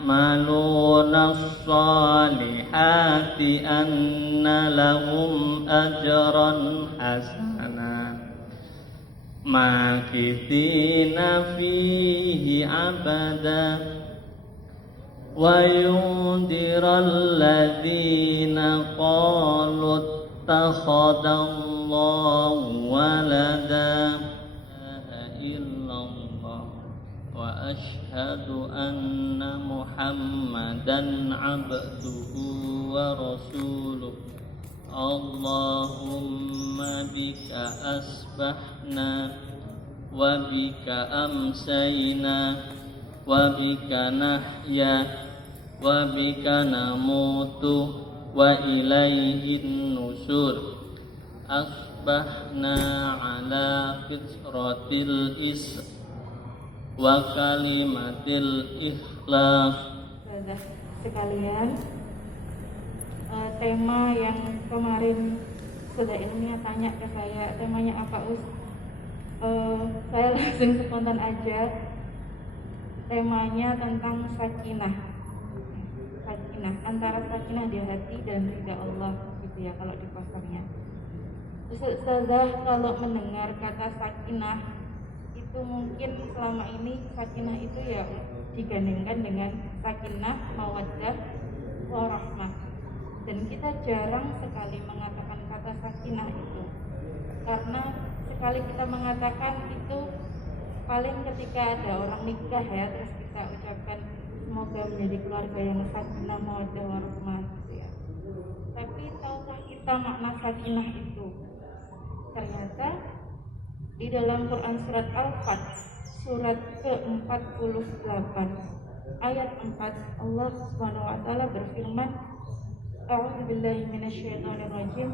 يعملون الصالحات أن لهم أجرا حسنا ماكثين فيه أبدا وينذر الذين قالوا اتخذ الله ولدا إلا الله وأشهد أن محمدا عبده ورسوله اللهم بك أصبحنا وبك أمسينا وبك نحيا وبك نموت وإليه النشور أصبحنا على فطرة الإسلام وكلمة الإخلاص. Sekalian, tema yang kemarin sudah ilmiah tanya ke saya, temanya apa saya langsung spontan aja. Temanya tentang sakinah, antara sakinah di hati dan ridha Allah, gitu ya kalau di pasarnya. Ustazah kalau mendengar kata sakinah itu mungkin selama ini sakinah itu ya digandengkan dengan sakinah, mawaddah, warahmah. Dan kita jarang sekali mengatakan kata sakinah itu, karena sekali kita mengatakan itu paling ketika ada orang nikah ya, terus kita ucapkan semoga menjadi keluarga yang sakinah, mawaddah, warahmah gitu ya. Tapi tahukah kita makna sakinah itu? Ternyata di dalam Quran surat Al-Fat surat ke-48 ayat 4 Allah Subhanahu wa taala berfirman, A'udzubillahi minasyaitonirrajim.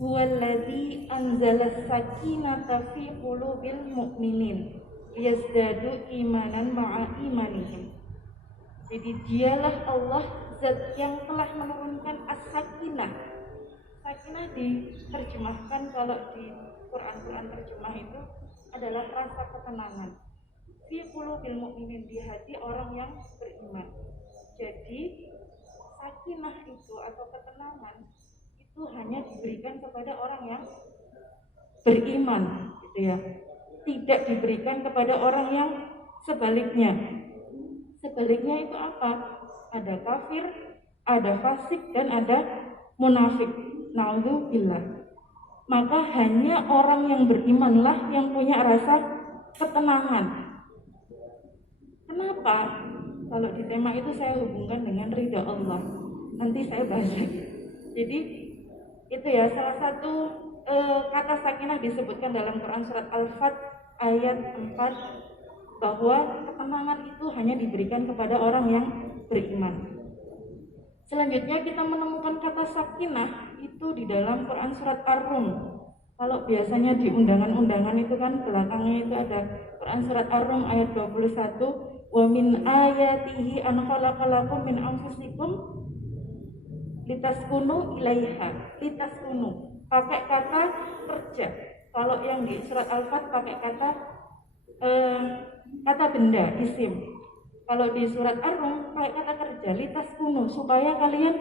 Huwallazi anzala sakinata fi qulubil mu'minin liyazdadu imanan ma'a imanihim. Jadi dialah Allah zat yang telah menurunkan as-sakinah. Sakinah diterjemahkan kalau di Quran terjemah itu adalah rasa ketenangan. Fi qulubil mu'minin, di hati orang yang beriman. Jadi sakinah itu atau ketenangan itu hanya diberikan kepada orang yang beriman, gitu ya. Tidak diberikan kepada orang yang sebaliknya. Sebaliknya itu apa? Ada kafir, ada fasik, dan ada munafik. Na'udzubillah. Maka hanya orang yang berimanlah yang punya rasa ketenangan. Kenapa? Kalau di tema itu saya hubungkan dengan ridha Allah. Nanti saya bahas lagi. Jadi itu ya salah satu kata sakinah disebutkan dalam Quran surat Al-Fat ayat 4 bahwa ketenangan itu hanya diberikan kepada orang yang beriman. Selanjutnya kita menemukan kata sakinah itu di dalam Quran surat Ar-Rum. Kalau biasanya di undangan-undangan itu kan belakangnya itu ada Quran surat Ar-Rum ayat 21, wa min ayatihi an khalaqalakum min anfusikum litaskunu ilaiha. Litaskunu pakai kata kerja. Kalau yang di surat Al-Fat pakai kata benda, isim. Kalau di surat Ar-Rum pakai kata kerja, litaskunu, supaya kalian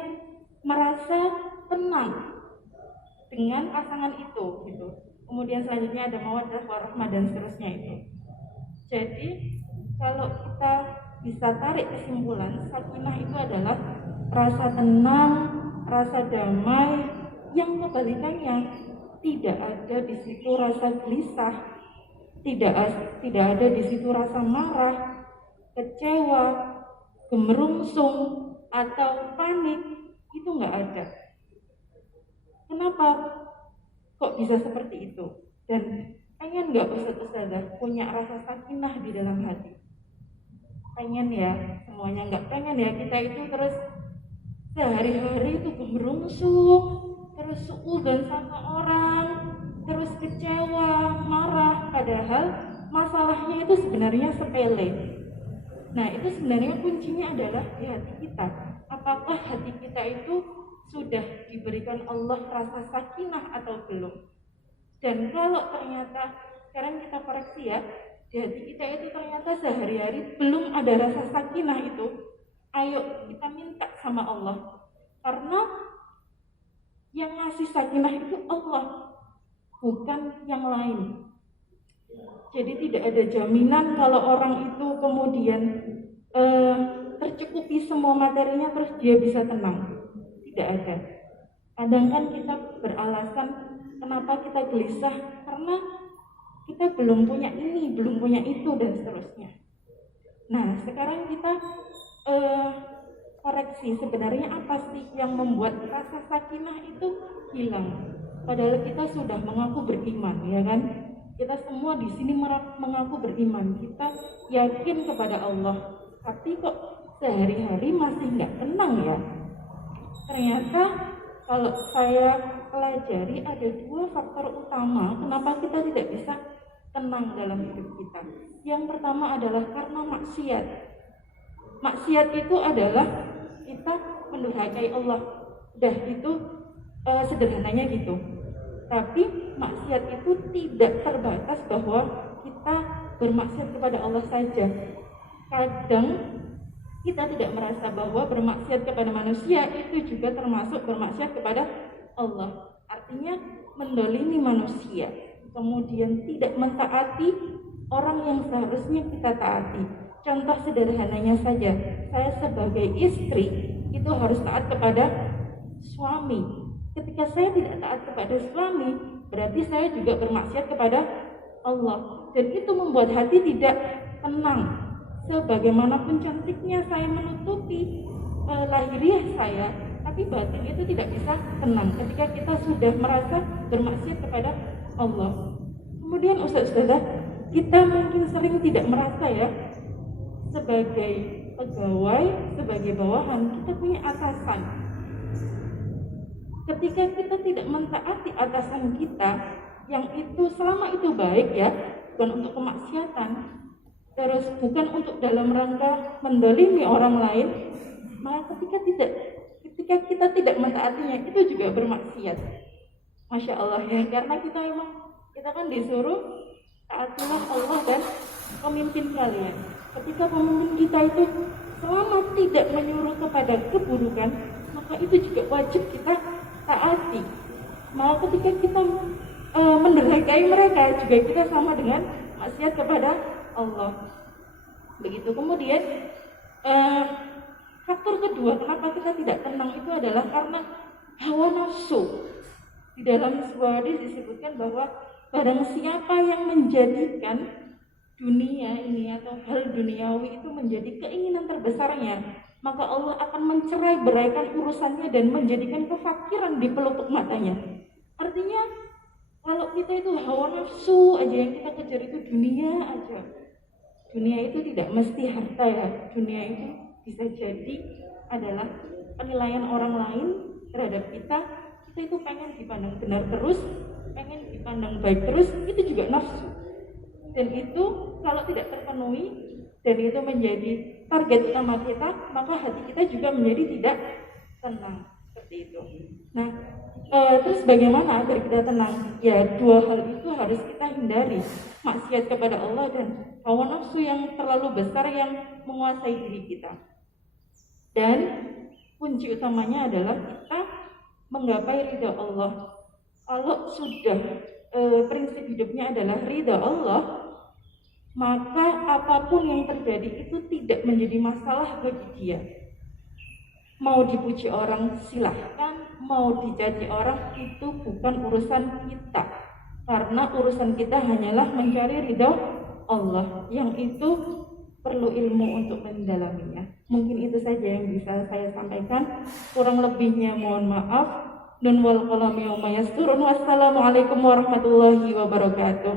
merasa tenang dengan pasangan itu, gitu. Kemudian selanjutnya ada mawaddah, warahmah, dan seterusnya itu. Jadi kalau kita bisa tarik kesimpulan, sakinah itu adalah rasa tenang, rasa damai, yang kebalikannya tidak ada di situ rasa gelisah, tidak ada di situ rasa marah, kecewa, gemerungsung, atau panik. Itu nggak ada. Kenapa kok bisa seperti itu? Dan pengen nggak Ustazah punya rasa sakinah di dalam hati? Pengen ya, semuanya nggak pengen ya kita itu terus sehari-hari itu gemerungsung, terus suudzon sama orang, terus kecewa, marah, padahal masalahnya itu sebenarnya sepele. Nah, itu sebenarnya kuncinya adalah di hati kita. Apakah hati kita itu sudah diberikan Allah rasa sakinah atau belum? Dan kalau ternyata sekarang kita koreksi ya, di hati kita itu ternyata sehari-hari belum ada rasa sakinah itu, ayo kita minta sama Allah, karena yang ngasih sakinah itu Allah, bukan yang lain. Jadi tidak ada jaminan kalau orang itu kemudian tercukupi semua materinya terus dia bisa tenang. Tidak ada. Kadang kan kita beralasan kenapa kita gelisah karena kita belum punya ini, belum punya itu, dan seterusnya. Nah, sekarang kita koreksi, sebenarnya apa sih yang membuat rasa sakinah itu hilang? Padahal kita sudah mengaku beriman, ya kan? Kita semua di sini mengaku beriman, kita yakin kepada Allah, tapi kok sehari-hari masih nggak tenang ya? Ternyata kalau saya pelajari ada dua faktor utama kenapa kita tidak bisa tenang dalam hidup kita. Yang pertama adalah karena maksiat. Maksiat itu adalah kita mendurhakai Allah. Udah itu sederhananya gitu. Tapi maksiat itu tidak terbatas bahwa kita bermaksiat kepada Allah saja. Kadang kita tidak merasa bahwa bermaksiat kepada manusia itu juga termasuk bermaksiat kepada Allah. Artinya mendolimi manusia, kemudian tidak mentaati orang yang seharusnya kita taati. Contoh sederhananya saja, saya sebagai istri itu harus taat kepada suami. Ketika saya tidak taat kepada suami, berarti saya juga bermaksiat kepada Allah. Dan itu membuat hati tidak tenang. Sebagaimanapun cantiknya saya menutupi lahiriah saya, tapi batin itu tidak bisa tenang ketika kita sudah merasa bermaksiat kepada Allah. Kemudian Ustaz-Ustazah, kita mungkin sering tidak merasa ya, sebagai pegawai, sebagai bawahan, kita punya atasan. Ketika kita tidak mentaati atasan kita, yang itu selama itu baik ya, bukan untuk kemaksiatan, terus bukan untuk dalam rangka mendolimi orang lain, maka ketika kita tidak mentaatinya itu juga bermaksiat. Masya Allah ya, karena kita kan disuruh taatilah Allah dan pemimpin kalian. Ketika pemimpin kita itu selama tidak menyuruh kepada keburukan, maka itu juga wajib kita taati. Maka ketika kita mendurhakai mereka, juga kita sama dengan maksiat kepada Allah. Begitu. Kemudian faktor kedua kenapa kita tidak tenang itu adalah karena hawa nafsu. Di dalam sebuah hadis disebutkan bahwa barang siapa yang menjadikan dunia ini atau hal duniawi itu menjadi keinginan terbesarnya, maka Allah akan mencerai-beraikan urusannya dan menjadikan kefakiran di pelupuk matanya. Artinya kalau kita itu hawa nafsu aja, yang kita kejar itu dunia aja. Dunia itu tidak mesti harta ya. Dunia itu bisa jadi adalah penilaian orang lain terhadap kita. Kita itu pengen dipandang benar terus, pengen dipandang baik terus, itu juga nafsu. Dan itu kalau tidak terpenuhi dan itu menjadi target utama kita, maka hati kita juga menjadi tidak tenang. Seperti itu. Nah, terus bagaimana agar kita tenang? Ya, dua hal itu harus kita hindari. Maksiat kepada Allah dan hawa nafsu yang terlalu besar yang menguasai diri kita. Dan kunci utamanya adalah kita menggapai ridha Allah. Kalau sudah prinsip hidupnya adalah ridha Allah, maka apapun yang terjadi itu tidak menjadi masalah bagi dia. Mau dipuji orang silahkan, mau dicaci orang itu bukan urusan kita, karena urusan kita hanyalah mencari ridha Allah, yang itu perlu ilmu untuk mendalaminya. Mungkin itu saja yang bisa saya sampaikan, kurang lebihnya mohon maaf. Nun wal qalami wa ma yasturun. Wassalamualaikum warahmatullahi wabarakatuh.